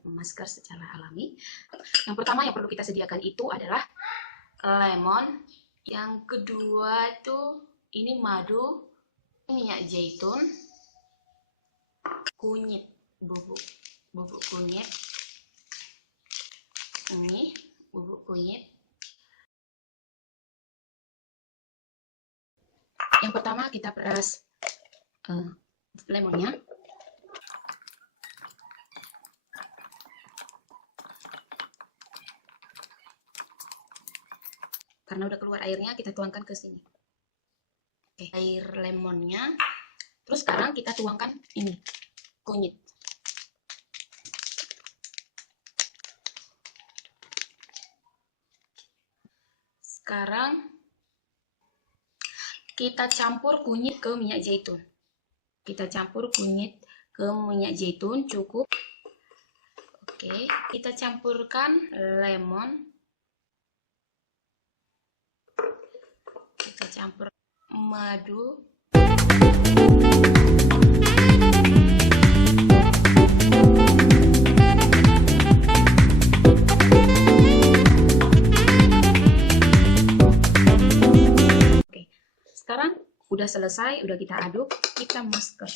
membuat masker secara alami. Yang pertama yang perlu kita sediakan itu adalah lemon. Yang kedua tuh ini madu, minyak zaitun, kunyit, bubuk kunyit. Ini bubuk kunyit. Yang pertama kita peras lemonnya. Karena udah keluar airnya, kita tuangkan ke sini. Oke, air lemonnya. Terus sekarang kita tuangkan ini, kunyit. Sekarang kita campur kunyit ke minyak zaitun. Kita campur kunyit ke minyak zaitun, cukup. Oke, kita campurkan lemon. Kita campur madu. Sekarang udah selesai, udah kita aduk, kita masukkan.